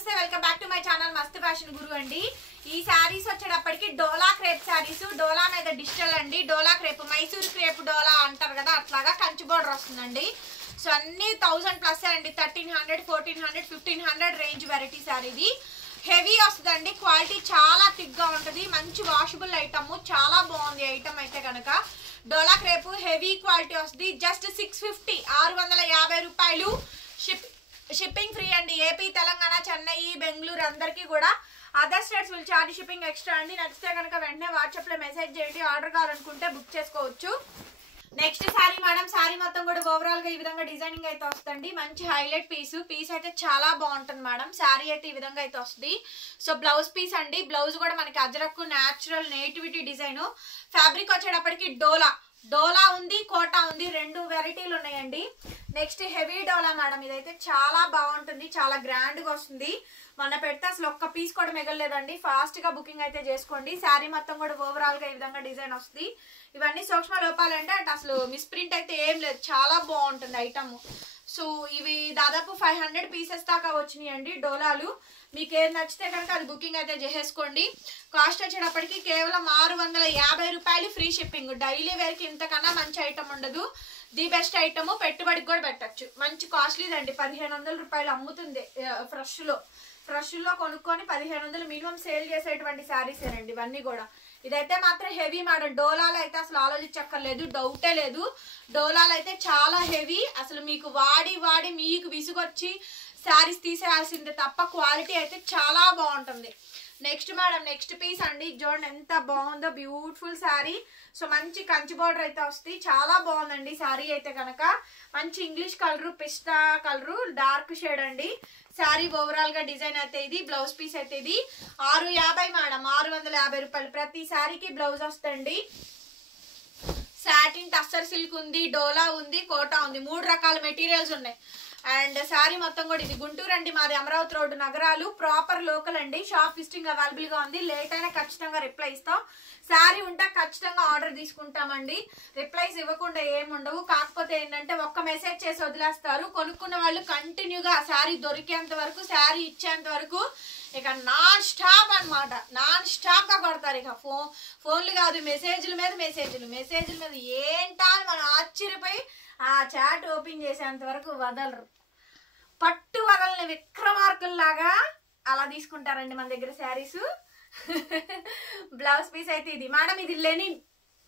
నమస్తే welcome back to my channel మస్త్ fashion గురు అండి. ఈ సారీస్ వచ్చేటప్పటికి డోలా క్రేప్ సారీస్, డోలా మీద డిజిటల్ అండి. డోలా క్రేప్, మైసూర్ క్రేప్ డోలా అంటారు కదా, అట్లాగా కంచి బోర్డర్ వస్తుందండి. సో అన్ని 1000+ అండి. 1300, 1400, 1500 రేంజ్ వెరైటీ సారీ. ఇది హెవీ వస్తుందండి. క్వాలిటీ చాలా థిక్ గా ఉంటుంది. మంచి వాషబుల్ ఐటమ్, చాలా బాగుంది ఐటమ్ అయితే కనుక. డోలా క్రేప్ హెవీ క్వాలిటీ వస్తుంది. జస్ట్ 650, 650 రూపాయలు. షిప్పింగ్ ఫ్రీ అండి. ఏపీ, తెలంగాణ, చెన్నై, బెంగళూరు అందరికీ కూడా. Other states will charge shipping extra అండి. నచ్చితే కనుక వెంటనే వాట్సాప్ లో మెసేజ్ చేయండి. ఆర్డర్ కావాలనుకుంటే బుక్ చేసుకోవచ్చు. నెక్స్ట్ సారీ మేడం, సారీ మొత్తం కూడా ఓవరాల్ గా ఈ విధంగా డిజైనింగ్ అయితే వస్తుంది. మంచి హైలైట్ పీస్ అయితే చాలా బాగుంటుంది మేడం. సారీ అయితే ఈ విధంగా అయితే వస్తుంది. సో బ్లౌజ్ పీస్ అండి. బ్లౌజ్ కూడా మనకి ajrakh natural nativity design. Fabric వచ్చేటప్పటికి డోలా ఉంది, కోటా ఉంది, రెండు వెరైటీలు ఉన్నాయండి. నెక్స్ట్ హెవీ డోలా మేడం. ఇదైతే చాలా బాగుంటుంది, చాలా గ్రాండ్ గా వస్తుంది. మన పెడితే అసలు ఒక్క పీస్ కూడా మిగలలేదండి. ఫాస్ట్ గా బుకింగ్ అయితే చేసుకోండి. శారీ మొత్తం కూడా ఓవరాల్ గా ఈ విధంగా డిజైన్ వస్తుంది. ఇవన్నీ సూక్ష్మ లోపాలంటే అంటే అసలు మిస్ప్రింట్ అయితే ఏం లేదు, చాలా బాగుంటుంది ఐటమ్. సో ఇవి దాదాపు 500 పీసెస్ దాకా వచ్చినాయి అండి డోలాలు. మీకు ఏది నచ్చితే కనుక అది బుకింగ్ అయితే చేసేసుకోండి. కాస్ట్ వచ్చేటప్పటికి కేవలం 650 రూపాయలు, ఫ్రీ షిప్పింగ్. డైలీ వేర్ కి ఇంతకన్నా మంచి ఐటమ్ ఉండదు. ది బెస్ట్ ఐటమ్, పెట్టుబడికి కూడా పెట్టచ్చు. మంచి కాస్ట్లీదండి. 1500 రూపాయలు అమ్ముతుంది ఫ్రెష్ లో కొనుక్కొని 1500 మినిమం సేల్ చేసేటువంటి శారీస్ ఏనండి ఇవన్నీ కూడా. ఇదైతే మాత్రం హెవీ మేడం. డోలాలు అయితే అసలు ఆలోచించక్కర్లేదు, డౌటే లేదు. డోలాలు అయితే చాలా హెవీ. అసలు మీకు వాడి మీకు విసుగొచ్చి శారీస్ తీసేయాల్సిందే తప్ప క్వాలిటీ అయితే చాలా బాగుంటుంది. నెక్స్ట్ మేడం, నెక్స్ట్ పీస్ అండి. చూడండి ఎంత బాగుందో, బ్యూటిఫుల్ శారీ. సో మంచి కంచి బోర్డర్ అయితే వస్తుంది. చాలా బాగుందండి శారీ అయితే కనుక. మంచి ఇంగ్లీష్ కలరు, పిస్తా కలరు, డార్క్ షేడ్ అండి. శారీ ఓవరాల్ గా డిజైన్ అయితే ఇది. బ్లౌజ్ పీస్ అయితే ఇది 650 మేడం, 650 రూపాయలు. ప్రతి శారీకి బ్లౌజ్ వస్తుంది. సాటిన్ టస్సర్ సిల్క్ ఉంది, డోలా ఉంది, కోటా ఉంది. 3 రకాల మెటీరియల్స్ ఉన్నాయి. అండ్ శారీ మొత్తం కూడా ఇది గుంటూరు అండి, మాది అమరావతి రోడ్డు, నగరాలు, ప్రాపర్ లోకల్ అండి. షాప్ విజిటింగ్ అవైలబుల్ గా ఉంది. లేట్ అయినా ఖచ్చితంగా రిప్లై ఇస్తాం. శారీ ఉంటే ఖచ్చితంగా ఆర్డర్ తీసుకుంటామండి. రిప్లైస్ ఇవ్వకుండా ఏముండవు. కాకపోతే ఏంటంటే ఒక్క మెసేజ్ చేసి వదిలేస్తారు. కొనుక్కున్న వాళ్ళు కంటిన్యూగా శారీ దొరికేంత వరకు, శారీ ఇచ్చేంత వరకు ఇక నాన్ స్టాప్ అనమాట. నాన్ స్టాప్ గా కొడతారు. ఇక ఫోన్లు కాదు, మెసేజ్ల మీద ఏంటా అని మనం ఆశ్చర్యపోయి ఆ చాట్ ఓపెన్ చేసేంత వరకు వదలరు. పట్టు వదలని విక్రమార్కుల్లాగా అలా తీసుకుంటారండి మన దగ్గర శారీస్. బ్లౌజ్ పీస్ అయితే ఇది మేడం. ఇది లెనిన్,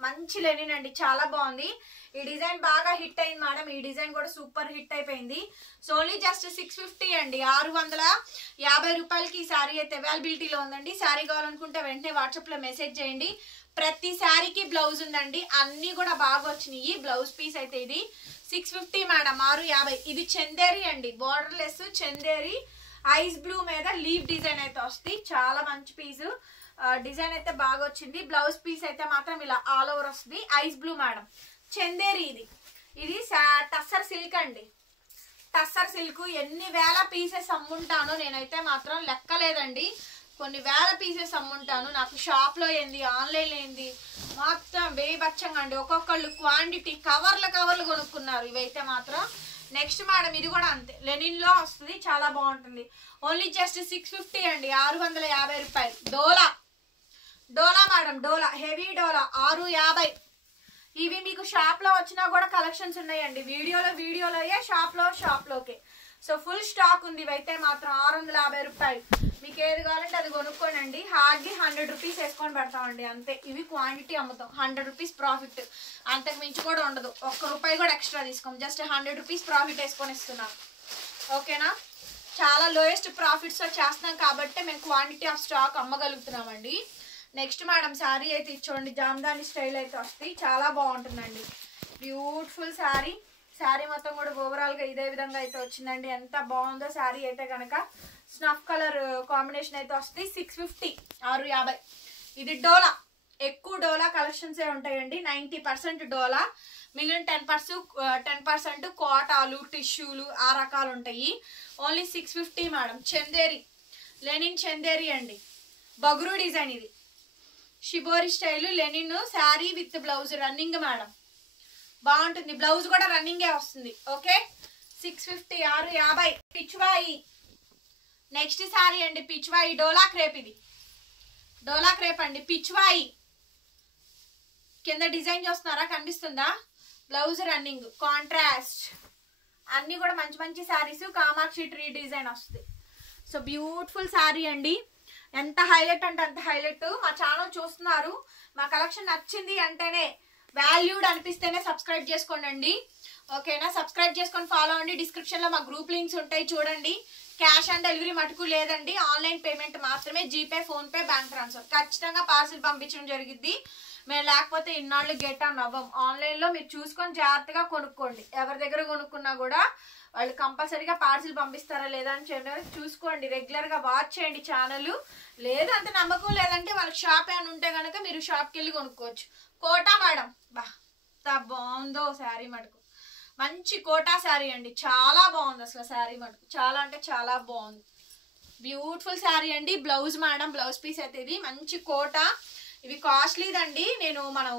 మంచి లెనిన్ అండి, చాలా బాగుంది. ఈ డిజైన్ బాగా హిట్ అయింది మేడం. ఈ డిజైన్ కూడా సూపర్ హిట్ అయిపోయింది. సో ఓన్లీ జస్ట్ 650 అండి, 650 రూపాయలకి ఈ శారీ అయితే అవైలబిలిటీలో ఉందండి. శారీ కావాలనుకుంటే వెంటనే వాట్సాప్ లో మెసేజ్ చేయండి. ప్రతి శారీకి బ్లౌజ్ ఉందండి. అన్ని కూడా బాగా వచ్చినాయి. బ్లౌజ్ పీస్ అయితే ఇది 650 మేడం, 650. ఇది చందేరి అండి, border less Chanderi, ice blue మీద లీవ్ డిజైన్ అయితే వస్తుంది. చాలా మంచి పీసు. డిజైన్ అయితే బాగా వచ్చింది. బ్లౌజ్ పీస్ అయితే మాత్రం ఇలా ఆల్ ఓవర్ వస్తుంది. Ice blue madam, Chanderi. ఇది టస్సర్ సిల్క్ అండి. టస్సర్ సిల్క్ ఎన్ని వేల పీసెస్ అమ్ముంటానో నేనైతే మాత్రం లెక్కలేదండి. కొన్ని వేల పీసెస్ అమ్ముంటాను. నాకు షాప్ లో ఏంది, ఆన్లైన్ ఏంది, మొత్తం బేబచ్చంగా అండి. ఒక్కొక్కళ్ళు క్వాంటిటీ కవర్లు కొనుక్కున్నారు ఇవైతే మాత్రం. నెక్స్ట్ మేడం, ఇది కూడా అంతే, లెనిన్ లో వస్తుంది, చాలా బాగుంటుంది. ఓన్లీ జస్ట్ 650 అండి, 650 రూపాయలు. డోలా మేడం, డోలా హెవీ డోలా 650. ఇవి మీకు షాప్ లో వచ్చినా కూడా కలెక్షన్స్ ఉన్నాయండి. వీడియోలోయే, షాప్ లోకే. సో ఫుల్ స్టాక్ ఉంది. ఇవైతే మాత్రం 650 రూపాయలు. మీకు ఏది కావాలంటే అది కొనుక్కోనండి. హార్డ్లీ 100 రూపీస్ వేసుకొని పెడతామండి అంతే. ఇవి క్వాంటిటీ అమ్ముతాం, 100 రూపీస్ ప్రాఫిట్. అంతకు మించి కూడా ఉండదు. ₹1 కూడా ఎక్స్ట్రా తీసుకోం. జస్ట్ 100 రూపీస్ ప్రాఫిట్ వేసుకొని ఇస్తున్నాం. ఓకేనా? చాలా లోయెస్ట్ ప్రాఫిట్స్ చేస్తున్నాం కాబట్టి మేము క్వాంటిటీ ఆఫ్ స్టాక్ అమ్మగలుగుతున్నామండి. నెక్స్ట్ మేడం, శారీ అయితే ఇచ్చోండి, జామ్దాని స్టైల్ అయితే వస్తుంది. చాలా బాగుంటుందండి. బ్యూటిఫుల్ శారీ. శారీ మొత్తం కూడా ఓవరాల్ గా ఇదే విధంగా అయితే వచ్చిందండి. ఎంత బాగుందో శారీ అయితే కనుక. స్నఫ్ కలర్ కాంబినేషన్ అయితే వస్తుంది. 650, 650. ఇది డోలా, ఎక్కువ డోలా కలెక్షన్స్ ఏ ఉంటాయండి. 90% డోలా, మిగిలిన 10% కోటాలు, టిష్యూలు, ఆ రకాలు ఉంటాయి. Only 650 madam. Chanderi, linen Chanderi అండి, బగురు డిజైన్. ఇది shibori style linen sari with blouse running madam. బాగుంటుంది. బ్లౌజ్ కూడా రన్నింగే వస్తుంది. ఓకే, 650, 650. పిచ్వాయి నెక్స్ట్ సారీ అండి పిచ్వాయి డోలా క్రేప్. ఇది డోలా క్రేప్ అండి పిచ్వాయి. కింద డిజైన్ చూస్తున్నారా, కనిపిస్తుందా? బ్లౌజ్ రన్నింగ్ కాంట్రాస్ట్ అన్ని కూడా మంచి మంచి సారీస్. కామాక్షి ట్రీ డిజైన్ వస్తుంది. సో బ్యూటిఫుల్ సారీ అండి. ఎంత హైలైట్ అంటే అంత హైలైట్. మా ఛానల్ చూస్తున్నారు, మా కలెక్షన్ నచ్చింది అంటేనే, వాల్యూడ్ అనిపిస్తేనే సబ్స్క్రైబ్ చేసుకోండి. ఓకేనా? సబ్స్క్రైబ్ చేసుకొని ఫాలో అండి. డిస్క్రిప్షన్ లో మా గ్రూప్ లింక్స్ ఉంటాయి, చూడండి. క్యాష్ ఆన్ డెలివరీ మటుకు లేదండి, ఆన్లైన్ పేమెంట్ మాత్రమే. GPay, phone pay, bank transfer. ఖచ్చితంగా పార్సిల్ పంపించడం జరిగింది. మేము లేకపోతే ఇన్నాళ్ళు గెట్ ఆన్ అవ్వం. ఆన్లైన్ లో మీరు చూసుకొని జాగ్రత్తగా కొనుక్కోండి. ఎవరి దగ్గర కొనుక్కున్నా కూడా వాళ్ళు కంపల్సరీగా పార్సిల్ పంపిస్తారా లేదా అని చెప్పి చూసుకోండి. రెగ్యులర్ గా వాచ్ చేయండి ఛానల్. లేదు అంత నమ్మకం లేదంటే వాళ్ళకి షాప్ ఏమైనా ఉంటే కనుక మీరు షాప్కి వెళ్ళి కొనుక్కోవచ్చు. కోటా మేడం, బా బాగుందో శారీ మటుకు. మంచి కోటా శారీ అండి, చాలా బాగుంది అసలు శారీ మటుకు. చాలా అంటే చాలా బాగుంది. బ్యూటిఫుల్ శారీ అండి. బ్లౌజ్ మేడం, బ్లౌజ్ పీస్ అయితే ఇది మంచి కోటా. ఇవి కాస్ట్లీదండి. మనం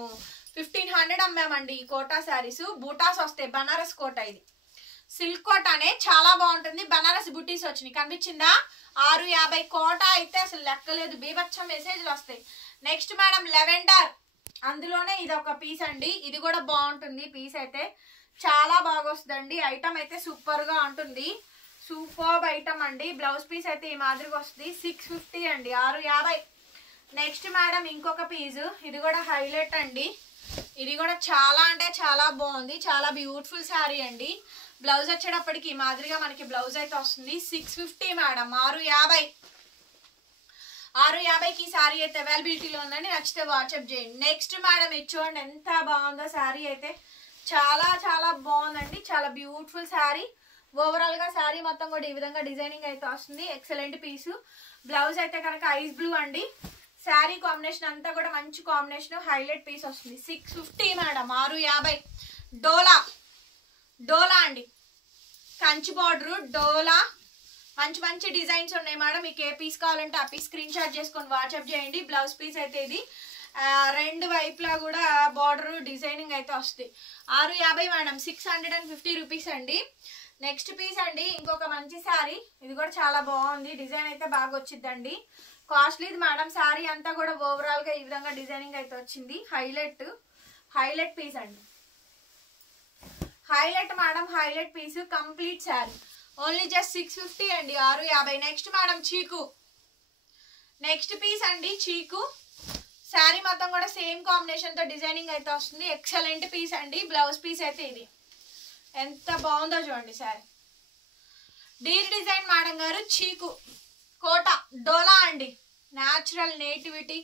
1500 అమ్మామండి ఈ కోటా శారీస్. బూటాస్ వస్తాయి, బనారస్ కోటా. ఇది సిల్క్ కోటానే, చాలా బాగుంటుంది. బనారస్ బుటీస్ వచ్చినాయి, కనిపించిందా? 650 కోటా అయితే అసలు లెక్కలేదు. బీభత్సం మెసేజ్లు వస్తాయి. నెక్స్ట్ మేడం లెవెండర్, అందులోనే ఇది ఒక పీస్ అండి. ఇది కూడా బాగుంటుంది. పీస్ అయితే చాలా బాగా వస్తుందండి. ఐటమ్ అయితే సూపర్ గా ఉంటుంది. సూపర్ ఐటమ్ అండి. బ్లౌజ్ పీస్ అయితే ఈ మాదిరిగా వస్తుంది. 650 అండి, 650. నెక్స్ట్ మేడం ఇంకొక పీస్. ఇది కూడా హైలైట్ అండి. ఇది కూడా చాలా అంటే చాలా బాగుంది. చాలా బ్యూటిఫుల్ శారీ అండి. బ్లౌజ్ వచ్చేటప్పటికి ఈ మాదిరిగా మనకి బ్లౌజ్ అయితే వస్తుంది. 650 మేడం, 650. 650కి శారీ అయితే అవైలబిలిటీలో ఉందండి. నచ్చితే వాట్సాప్ చేయండి. నెక్స్ట్ మేడం ఇది చూడండి ఎంత బాగుందో శారీ అయితే. చాలా చాలా బాగుందండి. చాలా బ్యూటిఫుల్ శారీ. ఓవరాల్ గా శారీ మొత్తం కూడా ఈ విధంగా డిజైనింగ్ అయితే వస్తుంది. ఎక్సలెంట్ పీసు. బ్లౌజ్ అయితే కనుక ఐస్ బ్లూ అండి. శారీ కాంబినేషన్ అంతా కూడా మంచి కాంబినేషన్, హైలైట్ పీస్ వస్తుంది. 650 మేడం, 650. డోలా, డోలా అండి, కంచి బార్డర్ డోలా. మంచి మంచి డిజైన్స్ ఉన్నాయి మేడం. మీకు ఏ పీస్ కావాలంటే ఆ పీస్ స్క్రీన్ షాట్ చేసుకొని వాట్సాప్ చేయండి. బ్లౌజ్ పీస్ అయితే ఇది రెండు వైపులా కూడా బార్డర్ డిజైనింగ్ అయితే వస్తుంది. 650 మేడం, 650 రూపీస్ అండి. నెక్స్ట్ పీస్ అండి ఇంకొక మంచి శారీ. ఇది కూడా చాలా బాగుంది. డిజైన్ అయితే బాగా వచ్చిందండి. కాస్ట్లీది మేడం. శారీ అంతా కూడా ఓవరాల్ గా ఈ విధంగా డిజైనింగ్ అయితే వచ్చింది. హైలైట్ పీస్ అండి. Highlight madam, highlight piece. Complete sari only just 650 అండి, 650. నెక్స్ట్ మేడం చీకు. నెక్స్ట్ పీస్ అండి చీకు. శారీ మొత్తం కూడా సేమ్ కాంబినేషన్ తో డిజైనింగ్ అయితే వస్తుంది. ఎక్సలెంట్ పీస్ అండి. బ్లౌజ్ పీస్ అయితే ఇది ఎంత బాగుందో చూడండి శారీ. డీర్ డిజైన్ మేడం గారు. చీకు కోట డోలా అండి. న్యాచురల్ నేటివిటీ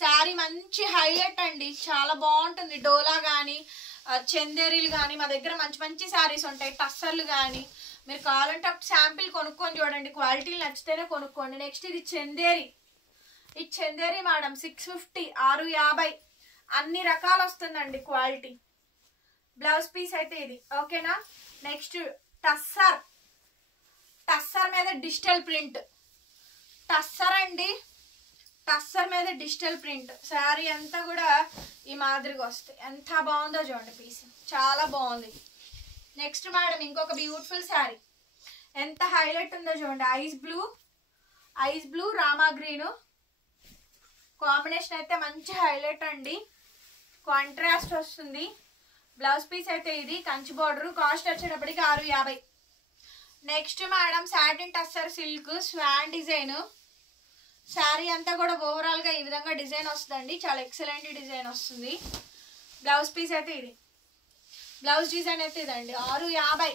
శారీ మంచి హైలైట్ అండి. చాలా బాగుంటుంది. డోలా కానీ చందేరీలు కానీ మా దగ్గర మంచి మంచి శారీస్ ఉంటాయి. టస్సర్లు కానీ మీరు కావాలంటే ఒక శాంపిల్ కొనుక్కొని చూడండి. క్వాలిటీలు నచ్చితేనే కొనుక్కోండి. నెక్స్ట్ ఇది చందేరి. ఈ చందేరి మేడం 650, 650. అన్ని రకాలు వస్తుందండి క్వాలిటీ. బ్లౌజ్ పీస్ అయితే ఇది. ఓకేనా? నెక్స్ట్ టస్సర్. టస్సర్ మీద డిజిటల్ ప్రింట్. టస్సర్ అండి. టస్సర్ మీద డిజిటల్ ప్రింట్. శారీ అంతా కూడా ఈ మాదిరిగా వస్తాయి. ఎంత బాగుందో చూడండి పీస్. చాలా బాగుంది. నెక్స్ట్ మేడం ఇంకొక బ్యూటిఫుల్ శారీ. ఎంత హైలైట్ ఉందో చూడండి. Ice blue Rama green combination అయితే మంచి హైలైట్ అండి. కాంట్రాస్ట్ వస్తుంది. బ్లౌజ్ పీస్ అయితే ఇది కంచి బార్డర్. కాస్ట్ వచ్చేటప్పటికి 650. Next madam satin tussar silk Schwann design. Sari అంతా కూడా ఓవరాల్ గా ఈ విధంగా డిజైన్ వస్తుందండి. చాలా ఎక్సలెంట్ డిజైన్ వస్తుంది. బ్లౌజ్ పీస్ అయితే ఇది. బ్లౌజ్ డిజైన్ అయితే ఇదండి. 650,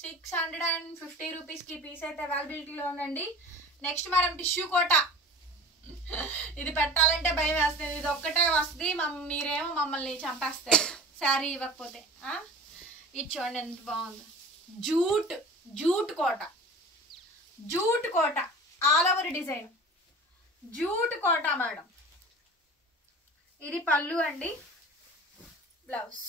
650 రూపీస్కి పీస్ అయితే అవైలబిలిటీలో ఉందండి. నెక్స్ట్ మేడం టిష్యూ కోట. ఇది పెట్టాలంటే భయం వేస్తుంది. ఇది ఒక్కటే వస్తుంది. మీరేమో మమ్మల్ని చంపేస్తారు శారీ ఇవ్వకపోతే. ఇది చూడండి ఎంత బాగుంది. జూట్ కోట. జూట్ కోట ఆల్ ఓవర్ డిజైన్. జూట్ కోట మేడం. ఇది పళ్ళు అండి. బ్లౌజ్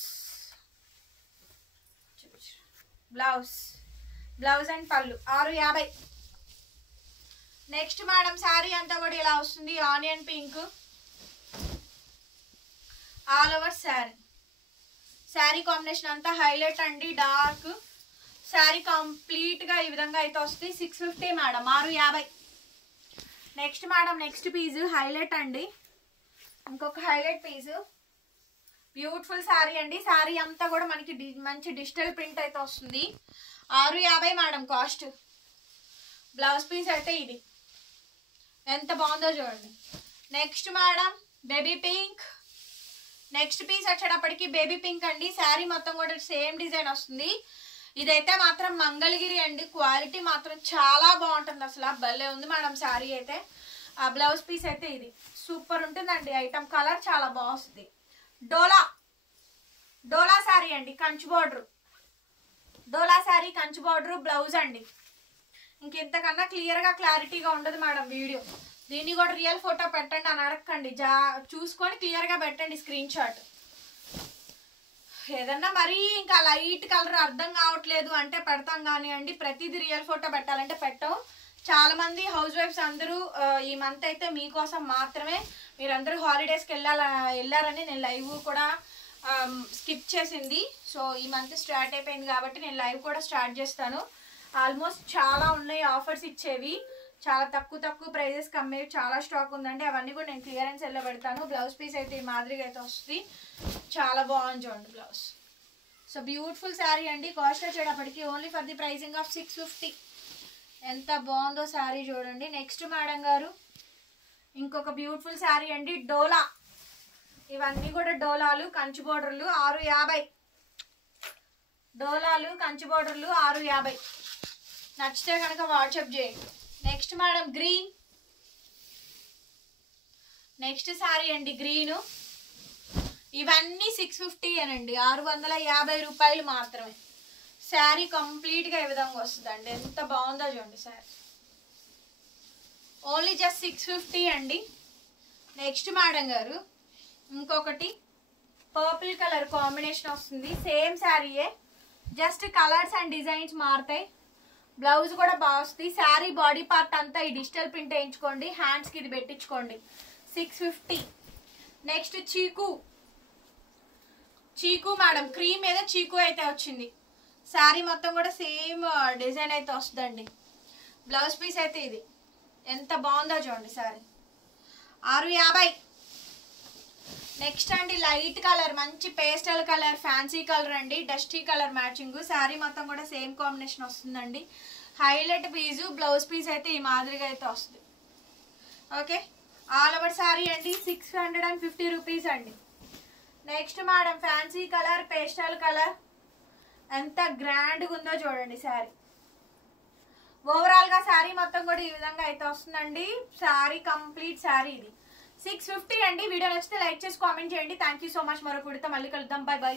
అండ్ పళ్ళు 650. నెక్స్ట్ మేడం శారీ అంతా కూడా ఇలా వస్తుంది. Onion pink all over sari. Sari combination అంతా హైలైట్ అండి. డార్క్ శారీ కంప్లీట్ గా ఈ విధంగా అయితే వస్తుంది. 650 madam, 650. Next madam, next piece highlight అండి. ఇంకొక హైలైట్ పీస్, బ్యూటిఫుల్ శారీ అండి. శారీ అంతా కూడా మనకి మంచి డిజిటల్ ప్రింట్ అయితే వస్తుంది. 650 మేడం కాస్ట్. బ్లౌజ్ పీస్ అయితే ఇది ఎంత బాగుందో చూడండి. Next madam baby pink. Next piece వచ్చేటప్పటికి బేబీ పింక్ అండి. శారీ మొత్తం కూడా సేమ్ డిజైన్ వస్తుంది. ఇదైతే మాత్రం మంగళగిరి అండి. క్వాలిటీ మాత్రం చాలా బాగుంటుంది, అసలు భలే ఉంది మేడం శారీ అయితే. ఆ బ్లౌజ్ పీస్ అయితే ఇది సూపర్ ఉంటుందండి. ఐటమ్ కలర్ చాలా బాగుంది. డోలా శారీ అండి, కంచి బోర్డర్. డోలా శారీ కంచి బోర్డర్ బ్లౌజ్ అండి. ఇంకెంతకన్నా క్లియర్గా క్లారిటీగా ఉండదు మేడం వీడియో. దీన్ని కూడా రియల్ ఫోటో పెట్టండి అని అడగండి, చూసుకొని క్లియర్గా పెట్టండి స్క్రీన్ షాట్. ఏదన్నా మరీ ఇంకా లైట్ కలర్ అర్థం కావట్లేదు అంటే పెడతాం కానివ్వండి. ప్రతిదీ రియల్ ఫోటో పెట్టాలంటే పెట్టాం. చాలా మంది హౌస్ వైఫ్స్ అందరూ ఈ మంత్ అయితే మీకోసం మాత్రమే, మీరందరూ హాలిడేస్కి వెళ్ళారని నేను లైవ్ కూడా స్కిప్ చేసింది. సో ఈ మంత్ స్టార్ట్ అయిపోయింది కాబట్టి నేను లైవ్ కూడా స్టార్ట్ చేస్తాను. ఆల్మోస్ట్ చాలా ఉన్నాయి ఆఫర్స్ ఇచ్చేవి, చాలా తక్కువ ప్రైజెస్కి అమ్మేవి చాలా స్టాక్ ఉందండి. అవన్నీ కూడా నేను క్లియరెన్స్ ఎలా పెడతాను. బ్లౌజ్ పీస్ అయితే ఈ మాదిరిగా అయితే వస్తుంది. చాలా బాగుంది చూడండి బ్లౌజ్. సో బ్యూటిఫుల్ శారీ అండి. కాస్ట్ వచ్చేటప్పటికి only for the pricing of 650. ఎంత బాగుందో శారీ చూడండి. నెక్స్ట్ మేడం గారు ఇంకొక బ్యూటిఫుల్ శారీ అండి. డోలా. ఇవన్నీ కూడా డోలాలు కంచి బోర్డర్లు 650. డోలాలు కంచి బోర్డర్లు 650. నచ్చితే కనుక వాట్సాప్ చేయండి. Next madam green. Next sari అండి గ్రీను. ఇవన్నీ 650 అనండి, 650 రూపాయలు మాత్రమే. శారీ కంప్లీట్గా ఈ విధంగా వస్తుందండి. ఎంత బాగుందో చూడండి శారీ. ఓన్లీ జస్ట్ 650 అండి. నెక్స్ట్ మేడం గారు ఇంకొకటి పర్పుల్ కలర్ కాంబినేషన్ వస్తుంది. సేమ్ శారీయే, జస్ట్ కలర్స్ అండ్ డిజైన్స్ మారుతాయి. బ్లౌజ్ కూడా బాగా వస్తుంది. శారీ బాడీ పార్ట్ అంతా ఈ డిజిటల్ ప్రింట్ వేయించుకోండి, హ్యాండ్స్కి ఇది పెట్టించుకోండి. 650. నెక్స్ట్ చీకు మేడం, క్రీమ్ మీద చీకు అయితే వచ్చింది. శారీ మొత్తం కూడా సేమ్ డిజైన్ అయితే వస్తుందండి. బ్లౌజ్ పీస్ అయితే ఇది ఎంత బాగుందో చూడండి శారీ. 650. నెక్స్ట్ అండి లైట్ కలర్, మంచి పేస్టల్ కలర్, ఫ్యాన్సీ కలర్ అండి, డస్టీ కలర్ మ్యాచింగ్. శారీ మొత్తం కూడా సేమ్ కాంబినేషన్ వస్తుందండి. హైలైట్ పీసు. బ్లౌజ్ పీస్ అయితే ఈ మాదిరిగా అయితే వస్తుంది. ఓకే, ఆల్ ఓవర్ శారీ అండి 650 రూపీస్ అండి. Next madam fancy colour, pastel colour, ఎంత గ్రాండ్గా ఉందో చూడండి శారీ. ఓవరాల్గా శారీ మొత్తం కూడా ఈ విధంగా అయితే వస్తుందండి. శారీ కంప్లీట్ శారీ ఇది 650 అండి. వీడియో నచ్చితే లైక్ చేసి కామెంట్ చేయండి. Thank you so much. మరొక వీడియోతో మళ్ళీ కలుద్దాం. By by.